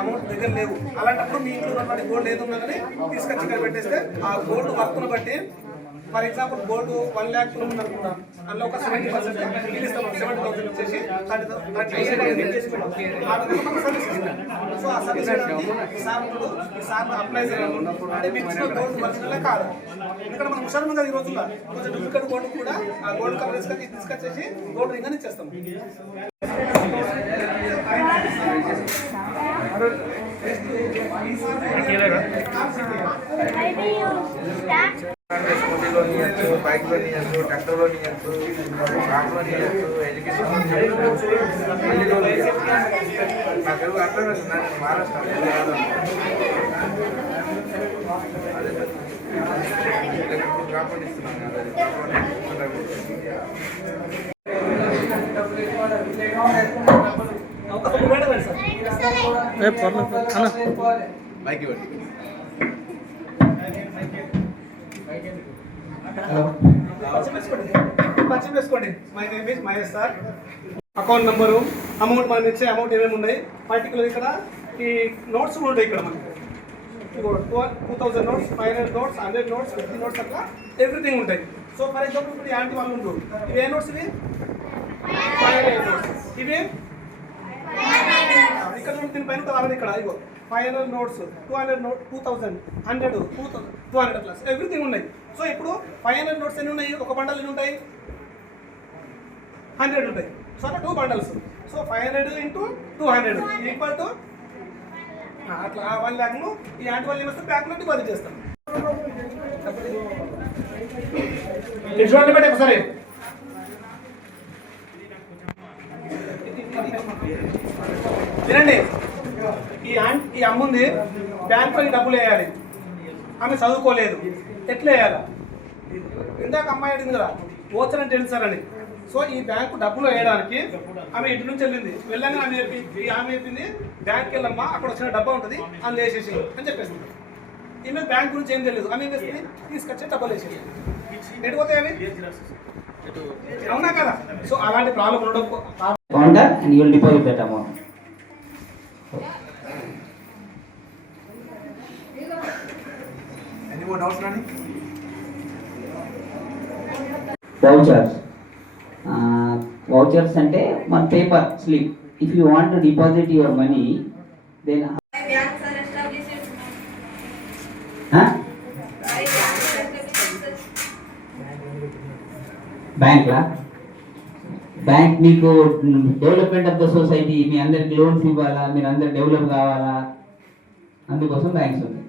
Amount దగ్గర లేవు. అలాంటప్పుడు మీ ఇంట్లో ఉన్నటువంటి గోల్డ్ ఏది ఉన్నా కానీ తీసుకొచ్చి ఇక్కడ పెట్టేస్తే ఆ గోల్డ్ వర్క్ను బట్టి, ఫర్ ఎగ్జాంపుల్ గోల్డ్ 1 lakh ఉందనుకున్నాం, అందులో ఒక 70% ఇస్తాం. 70,000 వచ్చేసి 30,000 చేసి పెట్టాం. ఆ విధంగా మనం సర్వీస్ ఇస్తాం. సో ఆ సర్వీస్ ఈ సార్ అప్లై చేయాలి అంటే మీకు ఇచ్చిన గోల్డ్ ఒరిజినల్ కాదు. ఎందుకంటే మనం హుషారు కదా ఈ రోజుల్లో కొంచెం డూప్లికేట్ గోల్డ్ కూడా ఆ గోల్డ్ కవరేజ్ తీసుకొచ్చేసి గోల్డ్ రింగ్ అని ఇచ్చేస్తాం. స్కూటీలో నియచ్చు, బైక్లో నియచ్చు, ట్రాక్టర్లో నియచ్చు, కార్లో నియచ్చు, ఎడ్యుకేషన్ నాకు అర్థం వేస్తున్నా. నేను మహారాష్ట్ర కాపాడు ఇస్తున్నాను బైక్ ఇవ్వండి. పరిచయం చేసుకోండి. My name is Mahesh sir. Account number, amount మనం ఇచ్చే అమౌంట్ ఏమేమి ఉన్నాయి, పర్టికులర్ ఇక్కడ ఈ నోట్స్ కూడా ఉంటాయి. ఇక్కడ మనకి 2000 నోట్స్, 500 నోట్స్, 100 నోట్స్, 50 నోట్స్ అట్లా ఎవ్రీథింగ్ ఉంటాయి. సో ఫర్ ఎగ్జాంపుల్ ఇప్పుడు యాంటీ వాళ్ళు ఉంటారు. ఇవి ఏ నోట్స్? ఇవి 500 నోట్స్. ఇవి ఇక్కడ దీనిపైన ఉంటుంది. ఇక్కడ ఇగో 500 నోట్స్, 200 నోట్, 2000, 100, 200 ప్లస్ ఎవ్రీథింగ్ ఉన్నాయి. సో ఇప్పుడు 500 నోట్స్ ఎన్ని ఉన్నాయి? ఒక బండల్ ఎన్ని ఉంటాయి? 100 ఉంటాయి. సో అట్లా 2 bundles. So 500 into 200 equal to అట్లా 1 lakh ను ఈ యాంటీ వాళ్ళు ఏమొస్తే బ్యాంక్లో డిపాజిట్ చేస్తాం. చూడండి బట్టి ఒకసారి వినండి. ఈ అమ్ముంది బ్యాంకులో ఈ డబ్బులు వేయాలి. ఆమె చదువుకోలేదు, ఎట్లా వేయాలి? ఇందాక అమ్మాయి అడిగింది కదా ఓచర్ అంటే తెలుసు సార్ అని. సో ఈ బ్యాంకు డబ్బులు వేయడానికి ఆమె ఇంటి నుంచి వెళ్ళంగా ఆమె చెప్పింది బ్యాంక్కి వెళ్ళమ్మా, అక్కడ వచ్చిన డబ్బా ఉంటుంది అని వేసేసి అని చెప్పేసింది. ఈమె బ్యాంక్ గురించి ఏం తెలియదు. ఆమె ఏం చేస్తుంది? తీసుకొచ్చే డబ్బులు వేసేసి ఎటుపోతాయి అవి, అవునా కదా? సో అలాంటి ప్రాబ్లం ఉండడం and you will deposit that amount. Any more doubts, Rani? Vouchers ante one paper slip. If you want to deposit your money, then banks are established. Bank మీకు డెవలప్మెంట్ ఆఫ్ ద సొసైటీ, మీ అందరికి loans ఇవ్వాలా, మీరు అందరు develop కావాలా, అందుకోసం banks ఉంది.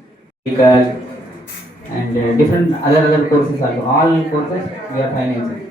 And different other courses also, all courses we are financing.